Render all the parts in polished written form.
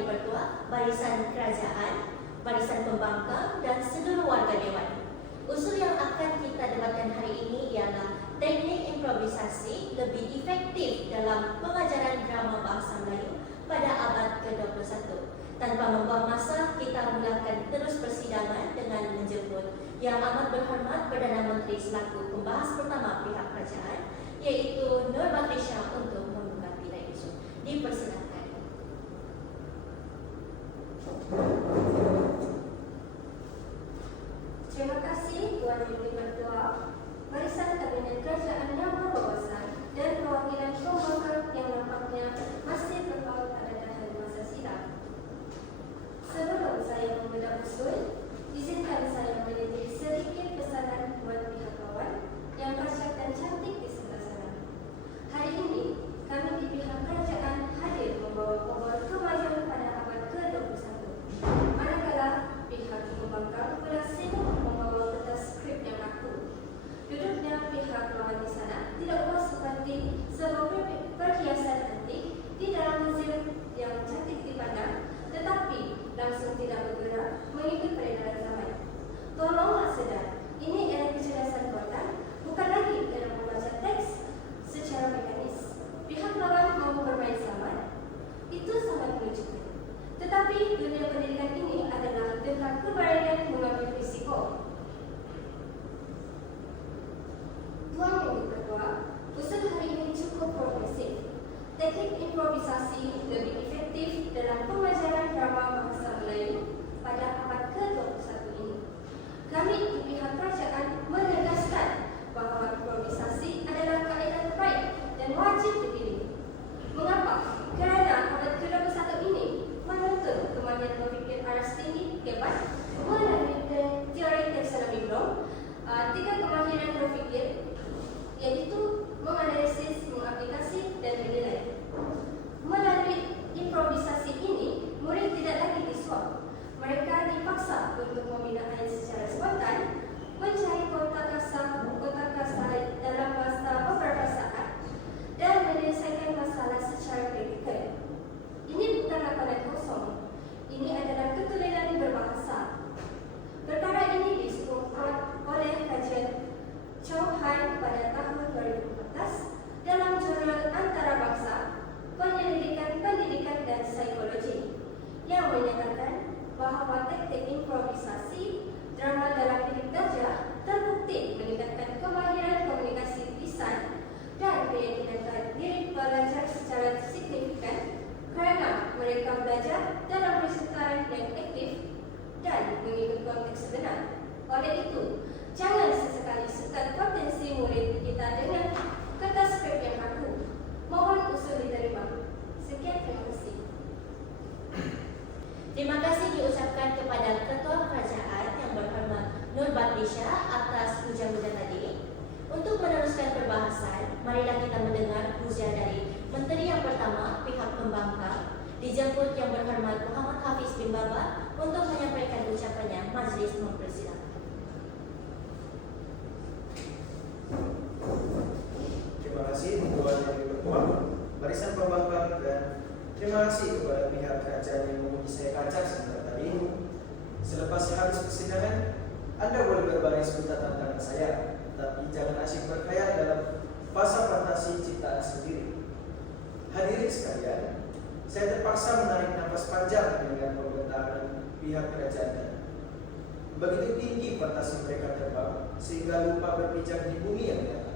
Yang Bertuah, barisan kerajaan, barisan pembangkang dan seluruh warga dewan. Usul yang akan kita debatkan hari ini ialah teknik improvisasi lebih efektif dalam pengajaran drama bahasa Melayu pada abad ke-21. Tanpa membuang masa, kita mulakan terus persidangan dengan menjemput Yang Amat Berhormat Perdana Menteri selaku pembahas pertama pihak kerajaan, iaitu Nur Batrisya untuk membuka pilihan isu. Dipersilakan. Terima kasih Tuan Yang Bertuah, barisan Kabinet Kerajaan yang berwawasan dan perwakilan pembangkang yang nampaknya masih berpaut pada dahan masa sidang. Sebelum saya membedah usul, izinkan saya menitip sedikit pesanan buat pihak lawan yang kacak dan cantik di sebelah sana. Hari ini, kami di pihak kerajaan hadir membawa obor kemajuan pada abad ke-21. Manakala pihak pembangkang pula sibuk membawa kertas skrip yang kaku. Duduknya pihak lawan di sana tidak ubah seperti sebuah perhiasan antik di dalam museum yang cantik dipandang, tetapi langsung tidak bergerak mengikut peredaran zaman. Tolonglah sedar, ini era kecerdasan buatan, bukan lagi dalam membaca teks secara mekanis. Pihak lawan mau bermain zaman, itu sangat menunjukkan. Tetapi dunia pendidikan ini adalah dengan keberanian mengambil risiko. Tuan Yang Bertuah, usul hari ini cukup progresif. Teknik improvisasi lebih efektif dalam pengajaran drama bahasa Melayu pada abad ke-21 ini. Kami di pihak kerajaan menegaskan bahawa improvisasi adalah kaedah terbaik dan wajib dipilih. Mengapa? Kerana abad ke-21 ini menuntut kemampuan berfikir aras tinggi, hebat, melalui teori taksonomi Bloom, 3 kemahiran berfikir, iaitu menganalisis, mengaplikasi, dan menilai. Melalui improvisasi ini, murid tidak lagi disuap. Mereka dipaksa untuk membina secara spontan, mencari kotak kasa dalam masa beberapa saat, dan menyelesaikan masalah secara kritikal. Ini bukanlah padat kosong. Ini adalah ketulinan berbahasa. Perkara ini disupport oleh kajian Chow Han pada tahun 2014 dalam jurnal Antarabangsa Penyelidikan Pendidikan dan Psikologi yang menyatakan bahawa teknik improvisasi drama dalam bilik darjah terbukti meningkatkan kemahiran komunikasi lisan dan keyakinan diri pelajar secara signifikan kerana mereka belajar dalam persekitaran yang aktif dan mengikut konteks sebenar. Oleh itu, jangan sesekali sekat potensi murid kita dengan kertas skrip yang kaku. Mohon usul diterima. Sekian, terima kasih. Terima kasih diucapkan kepada Ketua Kerajaan Yang Berhormat Nur Batrisya atas pujian-pujian tadi. Untuk meneruskan perbahasan, marilah kita mendengar pujian dari Menteri yang pertama pihak pembangkang, dijemput Yang Berhormat Muhammad Hafiz bin Baba untuk menyampaikan ucapannya. Majlis mempersilakan. Terima kasih Tuan Yang Bertuah, barisan pembangkang, dan terima kasih kepada pihak kerajaan yang memuji saya kacak sebentar tadi. Selepas habis persidangan, Anda boleh berbaris minta tantangan saya, tapi jangan asyik berkhayal dalam fasa fantasi ciptaan sendiri. Hadirin sekalian, saya terpaksa menarik nafas panjang dengan pembentaran pihak kerajaan tadi. Begitu tinggi fantasi mereka terbang sehingga lupa berpijak di bumi yang nyata.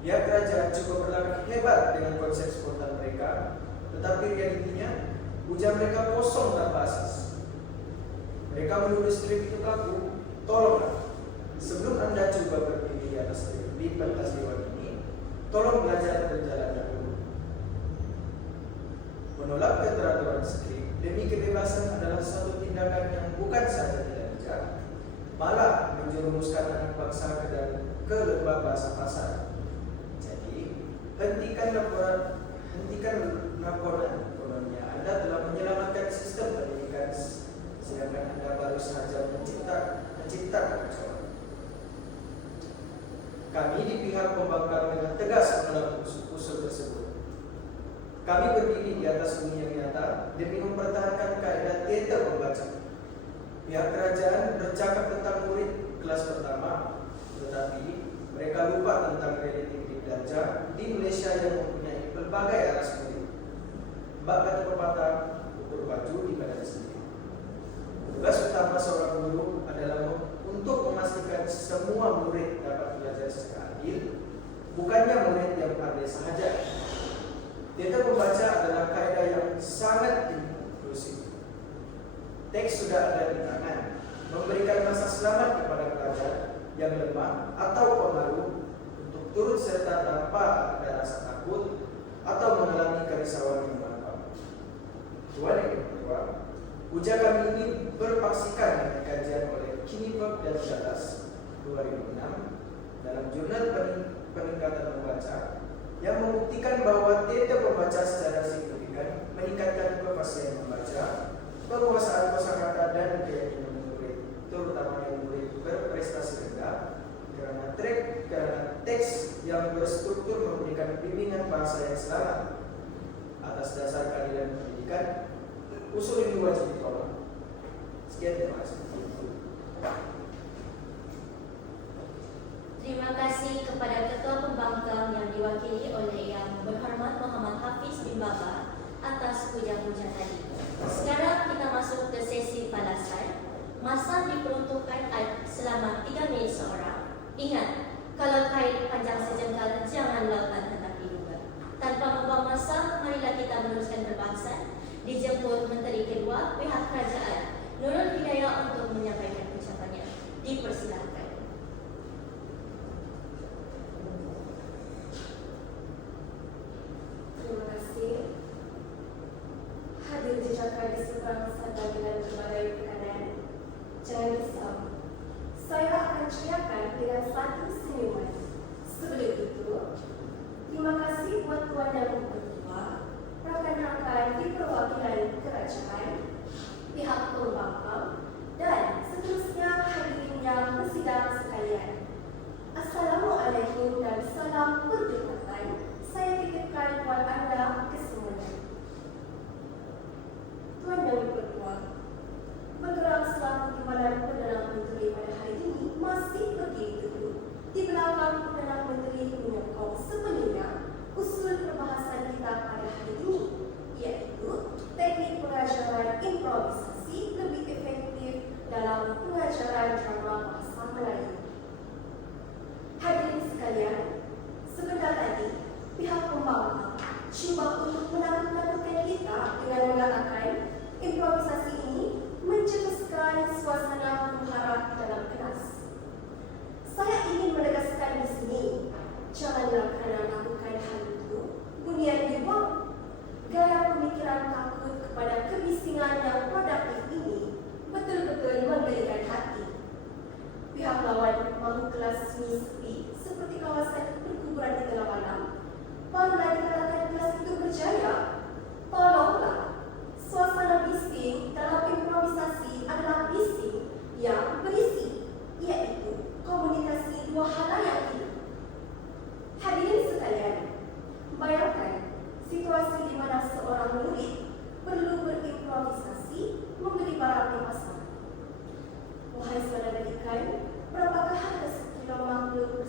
Pihak kerajaan cukup berlagak hebat dengan konsep spontan mereka, tetapi realitinya ujar mereka kosong tanpa asas. Mereka menulis skrip itu kaku. Tolonglah, sebelum Anda coba berpikir di atas skrip di pentas dewan ini, tolong belajar berjalan dahulu. Menolak keteraturan skrip demi kebebasan adalah suatu tindakan yang bukan saja tidak bijak, malah menjerumuskan anak bangsa ke lembah bahasa pasar. Jadi, hentikan laporan kononnya Anda telah menyelamatkan sistem pendidikan, sedangkan Anda baru saja mencipta kekacauan. Kami di pihak pembangkang dengan tegas menolak usul tersebut. Kami berdiri di atas bumi yang nyata demi mempertahankan kaedah teater membaca. Pihak kerajaan bercakap tentang murid kelas pertama, tetapi mereka lupa tentang relativity belajar di Malaysia yang mempunyai berbagai aras murid. Bak kata pepatah, ukur baju di badan sendiri. Tugas utama seorang guru adalah untuk memastikan semua murid dapat belajar secara adil, bukannya murid yang pandai sahaja. Teater membaca adalah kaedah yang sangat inklusif. Teks sudah ada di tangan, memberikan masa selamat kepada pelajar yang lemah atau pemalu untuk turut serta tanpa ada rasa takut atau mengalami kerisauan yang melampau. Tuan Yang Ketua, ujar kami ini berpaksikan dengan kajian oleh Kinniburgh dan Shatas 2006 dalam jurnal peningkatan membaca yang membuktikan bahwa teater membaca secara signifikan meningkatkan kefasihan membaca, penguasaan kosakata dan keyakinan murid, terutama yang murid berprestasi rendah, karena teks yang berstruktur memberikan bimbingan bahasa yang selamat. Atas dasar keadilan pendidikan, usul ini wajib ditolak. Sekian, terima kasih. Terima kasih kepada Ketua Pembangkang yang diwakili oleh Yang Berhormat Muhammad Hafiz bin Baba atas puja-puja tadi. Sekarang kita masuk ke sesi balasan. Masa diperuntukkan selama 3 minit seorang. Ingat, kalau kait panjang sejengkal, jangan lautan tetapi juga. Tanpa membuang masa, marilah kita meneruskan perbahasan. Dijemput Menteri Kedua pihak kerajaan Nurul Hidayah untuk menyampaikan ucapannya. Dipersilakan. Terima kasih. Hadir jejaka di seberang sana dengan berbagai tekanan. Jangan risau, saya akan ceriakan dengan satu senyuman. Sebelum itu, terima kasih buat Tuan Yang Ketua, rakan-rakan di perwakilan kerajaan, pihak pembangkang, dan seterusnya hadirin yang bersidang sekalian. Assalamualaikum dan salam berdekatan. Saya titipkan buat anda kesemuanya. Tuan Yang Ketua, bergerak selaku Timbalan Perdana Menteri pada hari ini masih berdiri teguh di belakang Perdana Menteri menyokong sepenuhnya usul perbahasan kita pada hari ini, iaitu teknik pengajaran improvisasi lebih efektif dalam pengajaran drama bahasa Melayu. Hadirin sekalian, sebentar tadi pihak pembangkang cuba untuk menakut-nakutkan kita dengan mengatakan improvisasi ini mencetuskan suasana huru-hara dalam kelas. Saya ingin menegaskan di sini, janganlah kerana melakukan hal itu, bunian dibuang. Gaya pemikiran takut kepada kebisingan yang produktif ini betul-betul menggelikan hati. Pihak lawan mahu kelas sunyi sepi seperti kawasan perkuburan di tengah malam. Barulah dikatakan kelas itu berjaya. Tolonglah, suasana bising dalam improvisasi adalah bising yang berisi, iaitu komunikasi dua halayak ini. Hadirin sekalian, bayangkan situasi di mana seorang murid perlu berimprovisasi membeli barang di pasar. Wahai saudara ikan, berapakah harga sekilo makhluk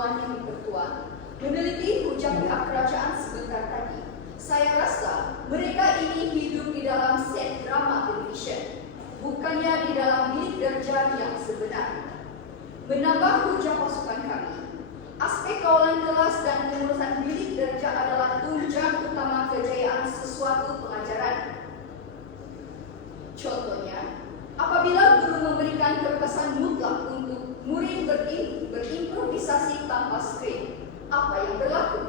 Tuan Yang Dipertuan, meneliti hujah pihak kerajaan sebentar tadi, saya rasa mereka ini hidup di dalam set drama televisyen, bukannya di dalam bilik kerja yang sebenar. Menambah hujah pasukan kami, aspek kawalan kelas dan pengurusan bilik kerja adalah tunjang utama kejayaan sesuatu pengajaran. Contohnya, apabila guru memberikan kebebasan mutlak untuk murid berimprovisasi tanpa skrip, apa yang berlaku?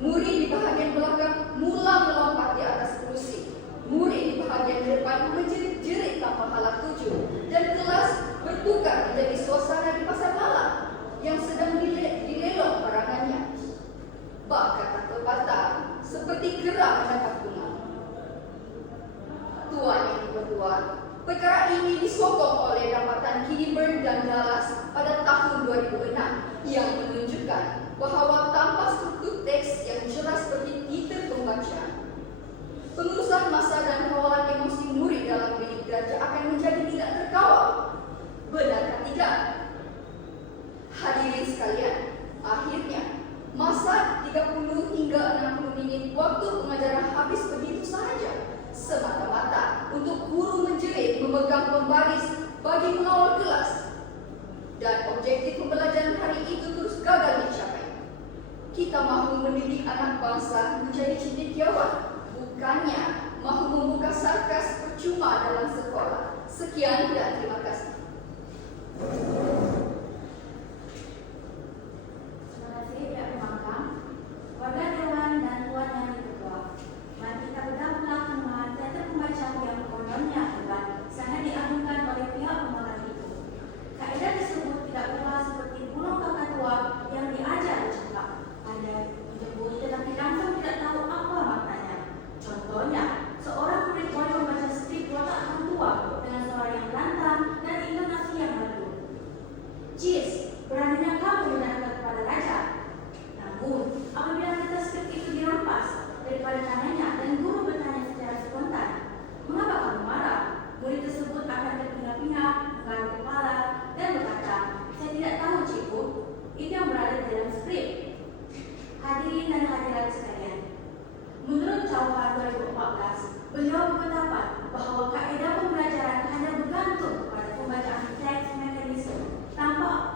Murid di bahagian belakang mula melompat di atas kursi. Murid di bahagian depan menjerit-jerit tanpa halat tuju, dan kelas bertukar menjadi suasana di pasar malam yang sedang dilelong barangannya. Bak kata pepatah, seperti kera mendapat bunga. Tuan Yang Dipertuan, perkara ini disokong oleh dapatan Kinniburgh dan Dallas pada tahun 2006 yang menunjukkan bahawa tanpa struktur teks yang jelas bagi kita pembaca, pengurusan masa dan kawalan emosi murid dalam bilik belajar akan menjadi tidak terkawal. Benarkah tidak? Hadirin sekalian, akhirnya masa 30 hingga 60 menit waktu pengajaran habis begitu sahaja, semata-mata untuk guru menjerit memegang pembaris bagi mengawal kelas. Dan objektif pembelajaran hari itu terus gagal dicapai. Kita mahu mendidik anak bangsa menjadi cendekiawan, bukannya mahu membuka sarkas percuma dalam sekolah. Sekian dan terima kasih. Terima kasih Pak Pemangkam, warga dewan dan Tuan Yang Dipertuan. Mari kita benar-benar mengenal teater pembaca yang kononnya hebat sangat diagungkan oleh pihak pemakan itu. Kaedah tersebut tidak pula seperti burung kakak tua yang diajar bercakap, pandai menyebut tetapi langsung tidak tahu apa maknanya. Contohnya, seorang murid boleh membaca skrip watak hang tua dengan suara yang lantang dan intonasi yang merdu. Cheers, beraninya kamu menanyakan kepada raja. Namun, apabila kita skrip itu dirampas daripada tangannya dan guru bertanya secara spontan, mengapa kamu marah? Murid tersebut akan terpinga-pinga, menggaruk kepala, dan berkata, saya tidak tahu cikgu, itu yang berada di dalam skrip. Hadirin dan hadirat sekalian, menurut Jauhar 2014, beliau berpendapat bahawa kaedah pembelajaran hanya bergantung pada pembacaan teks mekanisme tanpa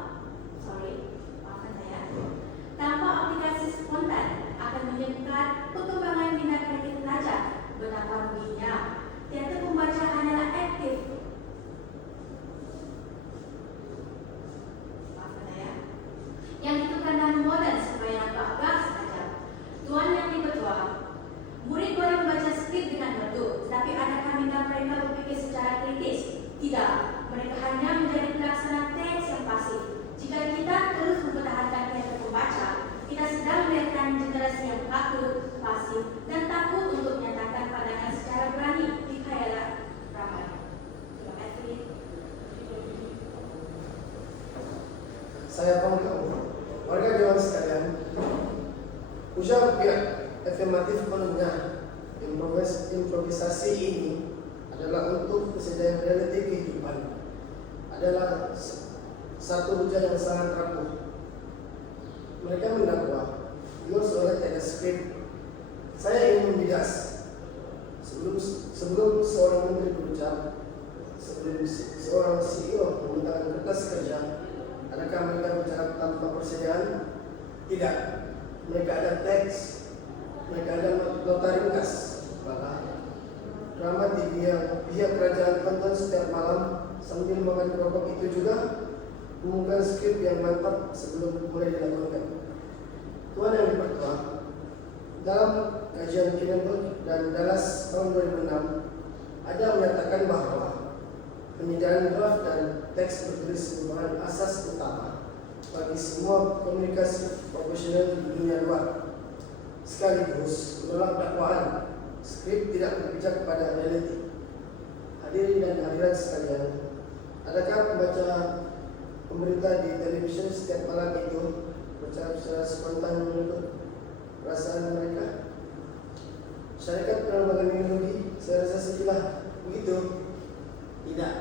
aplikasi spontan akan menyebabkan perkembangan minat kreatif pelajar. Betapa ruginya teater pembaca hanyalah aktif yang ditentukan dan modern supaya nampak agak sengaja. Tuan Yang Dipertuan, murid boleh membaca skrip dengan merdu, tetapi adakah minat mereka berfikir secara kritis? Tidak, mereka hanya menjadi pelaksana teks yang pasif. Jika kita terus mempertahankan teater pembaca, kita sedang membiarkan generasi yang takut, pasif, dan takut untuk menyatakan pandangan secara berani di khayalan ramai. Terima kasih. Saya Pemangkam, warga dewan sekalian, ujar pihak afirmatif kononnya improvisasi ini adalah untuk kesediaan realiti kehidupan, adalah satu hujah yang sangat rapuh. Mereka mendakwa, beliau seorang tiada skrip. Saya ingin membidas. Sebelum seorang menteri berucap, sebelum seorang CEO menggunakan kertas kerja, adakah mereka bicara tanpa persediaan? Tidak. Mereka ada teks, mereka ada nota ringkas. Bahkan drama TV yang pihak kerajaan tonton setiap malam sambil makan rokok itu juga mengumumkan skrip yang mantap sebelum mulai dilakukan. Tuan Yang Dipertuan, dalam kajian Kinniburgh dan Dallas tahun 2006 ada menyatakan bahawa penyediaan draft dan teks bertulis merupakan asas utama bagi semua komunikasi profesional di dunia luar. Sekaligus menolak dakwaan skrip tidak berpijak kepada realiti. Hadirin dan hadirat sekalian, adakah pembaca pemberita di televisyen setiap malam itu berbicara secara spontan menurut perasaan mereka? Syarikat penerbangan teknologi, saya rasa sekilah begitu. Tidak.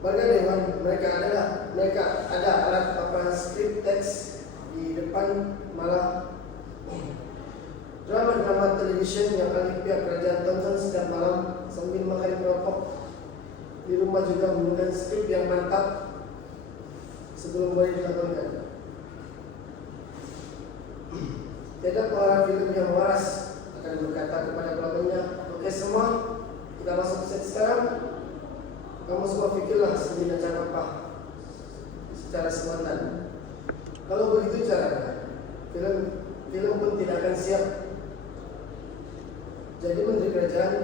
warga dewan, mereka ada alat skrip teks di depan, malah drama television yang ahli pihak kerajaan tonton setiap malam sambil makan rokok. Di rumah juga menggunakan skrip yang mantap sebelum boleh dilakukan. Tiada pengarah film yang waras akan berkata kepada pelanggannya, "Oke semua, kita masuk set sekarang. Kamu semua fikirlah sendiri dan cakap secara spontan." Kalau begitu caranya, film pun tidak akan siap. Jadi Menteri Kerajaan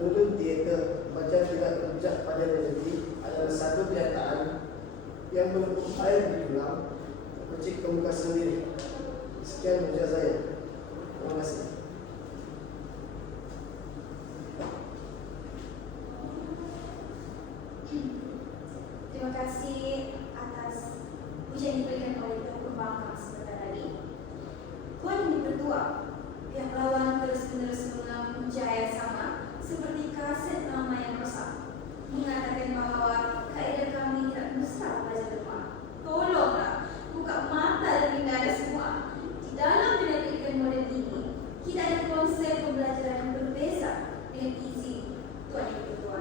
menuntut teater baca tidak berpijak pada realiti adalah satu kenyataan yang menumpuk air di tulang, percik ke muka sendiri. Sekian ujar saya. Terima kasih. Terima kasih atas ujian yang diberikan oleh pihak pembangkang sebentar tadi. Tuan Yang Dipertua, pihak lawan terus-menerus mengulang hujah sama seperti kaset lama yang rosak, mengatakan bahawa kaedah kami tidak mesra belajar depan. Tolonglah buka mata dan minda semua. Di dalam dunia pendidikan moden ini, kita ada konsep pembelajaran yang berbeza dengan izin Tuan Yang Dipertua.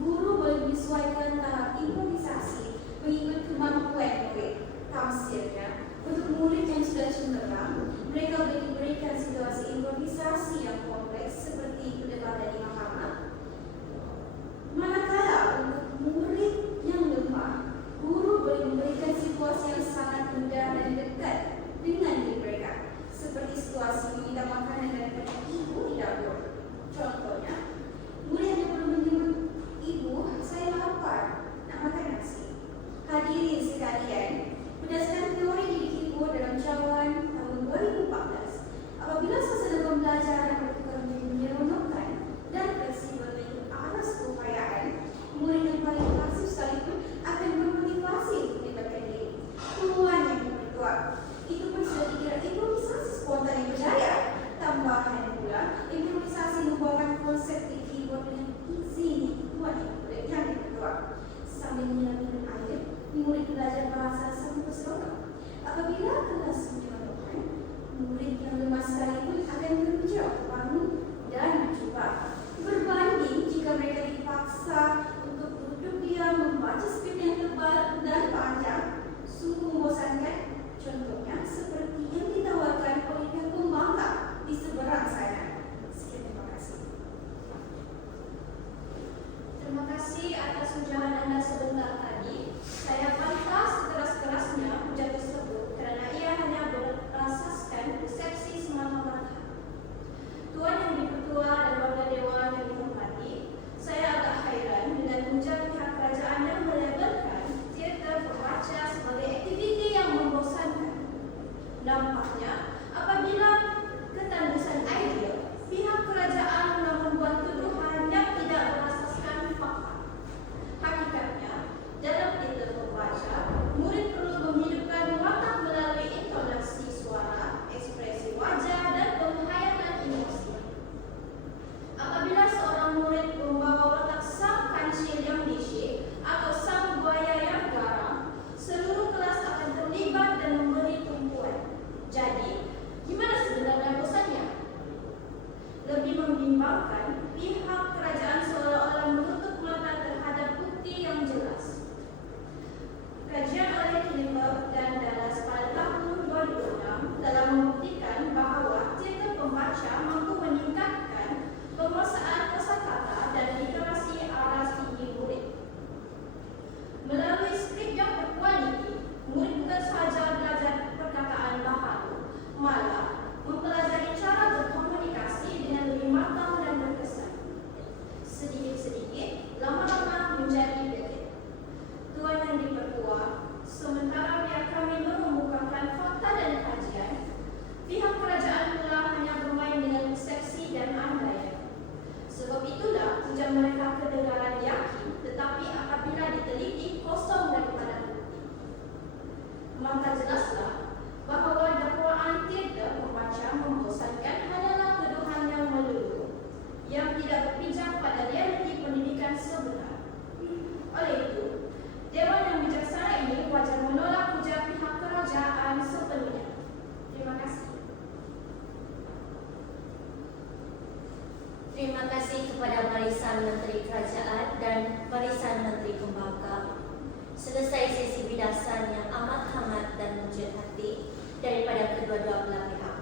Guru boleh menyesuaikan tahap improvisasi mengikut kemampuan murid. Tamsilnya, untuk murid yang sudah cenderung, mereka boleh diberikan situasi improvisasi yang kompleks seperti perdebatan di mahkamah. Manakala untuk murid yang lemah, guru boleh memberikan situasi yang sangat mudah dan dekat dengan diri mereka, seperti situasi meminta makanan daripada ibu di dapur. Contohnya, murid hanya perlu menyebut, "Ibu, saya lapar, nak makan nasi." Hadirin sekalian, berdasarkan teori didik ibu dalam cawan tahun 2014, apabila suasana pembelajaran bertukar menjadi menyeronokkan dan fleksibel mengikut aras keupayaan, murid yang paling pasif sekalipun akan bermotivasi untuk melibatkan diri. Tuan Yang Dipertua, itu pun sudah dikira improvisasi spontan yang berjaya. Tambahan pula, improvisasi membawakan konsep didik ibu dengan izin Tuan Yang Dipertua. Sambil menyelam minum air, murid belajar bahasa sambil berseronok. Apabila kelas menyeronokkan, murid yang lemah sekalipun akan menjauh bangun dan mencuba. Berbanding jika mereka dipaksa untuk duduk diam membaca skrip yang tebal dan panjang, sungguh membosankan. Contohnya seperti yang ditawarkan oleh pihak pembangkang di seberang sana. Sekian, terima kasih. Terima kasih atas ucapan Anda sebentar tadi. Saya bantah sekeras-kerasnya hujah tersebut kerana ia hanya berasaskan persepsi semata-mata. Tuan Yang Dipertua dan warga dewan yang dihormati, saya agak hairan dengan hujah pihak kerajaan yang melabelkan teater pembaca sebagai aktiviti yang membosankan. Nampaknya, apabila ketandusan ideal, pihak kerajaan telah membuat tuduhan yang tidak berasaskan fakta. Hakikatnya, dalam teater pembaca, murid perlu menghidupkan watak melalui intonasi suara, ekspresi wajah, dan penghayatan emosi. Apabila seorang murid membawa watak sang kancil yang bisyik atau sang buaya yang garang, seluruh kelas akan terlibat dan memberi tumpuan. Jadi, gimana sebenarnya bosannya? Lebih membimbangkan, pihak kerajaan seolah-olah menutup mata terhadap bukti yang jelas. Kajian oleh Kilmer dan Dallas pada tahun 2006 telah membuktikan bahawa teater pembaca mampu meningkatkan penguasaan kosakata dan literasi aras tinggi murid. Melalui skrip yang berkualiti, murid bukan sahaja belajar perkataan baharu, malah mempelajari cara berkomunikasi dengan lebih matang dan berkesan. Sedikit-sedikit, lama-lama menjadi detik. Tuan Yang Dipertua, sementara pihak kami mengemukakan fakta dan kajian, pihak kerajaan pula hanya bermain dengan persepsi dan kasih kepada Barisan Menteri Kerajaan dan Barisan Menteri Pembangkang. Selesai sesi bidasan yang amat hangat dan muncut hati daripada kedua-dua belah pihak.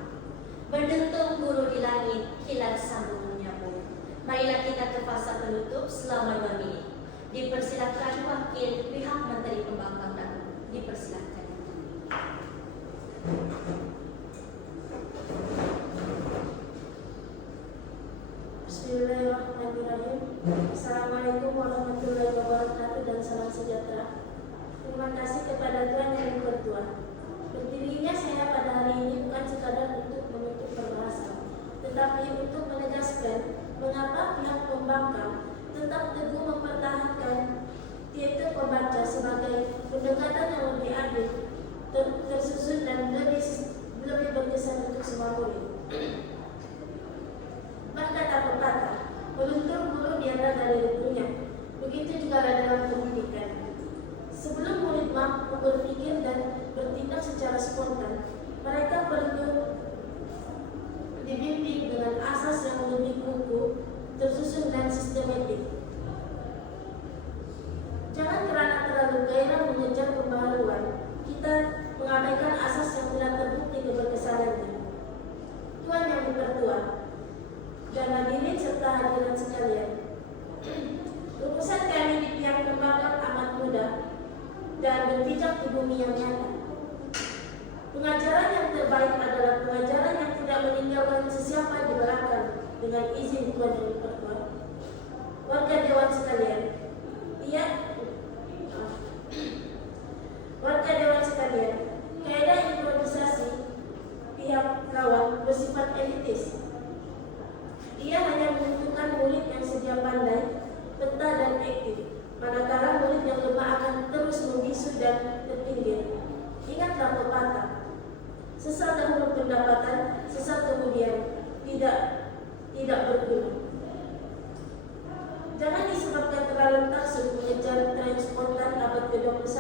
Berdentum guru di langit, kilat sambung menyambung. Marilah kita ke fasa penutup selama 2 minit. Dipersilakan wakil pihak Menteri Pembangkang dahulu. Dipersilakan. Bismillahirrahmanirrahim. Assalamualaikum warahmatullahi wabarakatuh dan salam sejahtera. Terima kasih kepada Tuhan Yang Maha Tuhan. Berdirinya saya pada hari ini bukan sekadar untuk menutup perbahasan, tetapi untuk menegaskan mengapa pihak pembangkang tetap teguh mempertahankan teater pembaca sebagai pendekatan yang lebih adil, tersusun dan lebih berkesan untuk semua murid. Berkata pepatah, meluntur bulu diantara dari lebunya. Begitu juga dalam pendidikan. Sebelum murid mampu berpikir dan bertindak secara spontan, mereka perlu dibimbing dengan asas yang lebih kukuh, tersusun dan sistematik. Jangan karena terlalu gairah mengejar pembaharuan, kita mengabaikan asas yang telah terbukti keberkesanannya. Tuhan Yang Dipertua dan hadirin serta hadirat sekalian, urusan kami di pihak pembangkang amat mudah dan berpijak di bumi yang nyata. Pengajaran yang terbaik adalah pengajaran yang tidak meninggalkan sesiapa di belakang dengan izin Tuhan Yang Dipertua. Warga Dewan sekalian, warga Dewan sekalian, kaidah improvisasi pihak kawan bersifat elitis. Ia hanya menentukan murid yang sedia pandai, peta dan aktif, manakala murid yang lemah akan terus membisu dan terpinggir. Ingatlah pepatah, sesat dahulu pendapatan, sesat kemudian tidak berguna. Jangan disebabkan terlalu taksub mengejar tren spontan abad ke-21.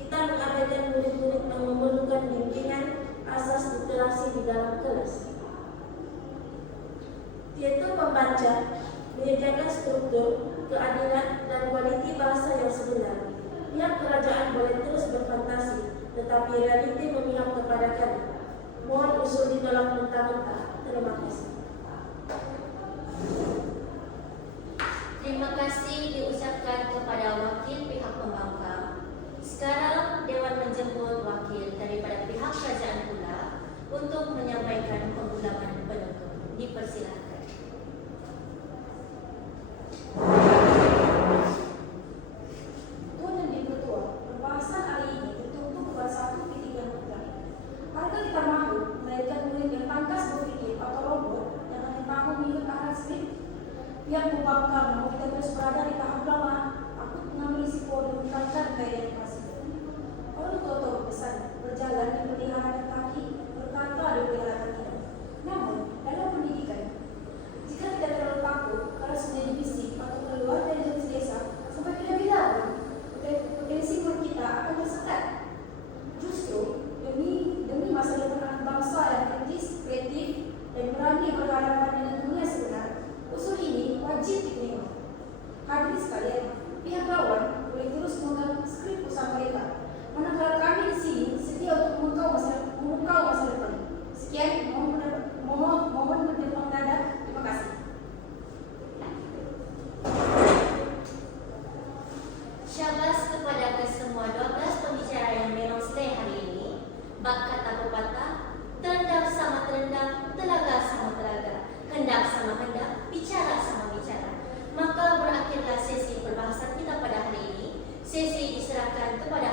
Kita mengabaikan murid-murid yang memerlukan bimbingan asas literasi di dalam kelas. Yaitu pembaca menyediakan struktur, keadilan, dan kualiti bahasa yang sebenar. Pihak kerajaan boleh terus berfantasi, tetapi realiti memihak kepada kami. Mohon usul ditolak mentah-mentah. Terima kasih. Terima kasih diucapkan kepada wakil pihak pembangkang. Sekarang Dewan menjemput wakil daripada pihak kerajaan pula untuk menyampaikan pengulaman penutup. Dipersilakan. Tuhan Yang Dipertua, pembahasan hari ini tertumpu kepada satu titik yang mutlak. Harga kita mampu melahirkan murid yang pantas berpikir atau robot yang hanya mampu mengikut arah skrip. Pihak pembangkang mau kita terus berada di tahap lama, takut mengambil risiko dan menerapkan gaya yang pasif. Orang tua berpesan berjalan di peliharaan kaki, berkata di peliharaan kaki. Namun dalam pendidikan, jika tidak terlalu takut harus menjadi bisik atau keluar dari jenis desa sampai tidak bilang, potensi murid kita akan tersekat. Justru demi masa depan anak bangsa yang kritis, kreatif, dan berani berhadapan dengan dunia sebenar, usul ini wajib diterima. Hadirin sekalian, pihak lawan boleh terus memegang skrip usaha mereka, manakala kami di sini sedia untuk memukau masa depan. Sekian, mohon berdepan nada. Terima kasih. Syabas kepada kesemua 12 pembicara yang memang stay hari ini. Bak kata pepatah, terendah sama terendah, telaga sama telaga, hendak sama hendak, bicara sama bicara. Maka berakhirlah sesi perbahasan kita pada hari ini. Sesi diserahkan kepada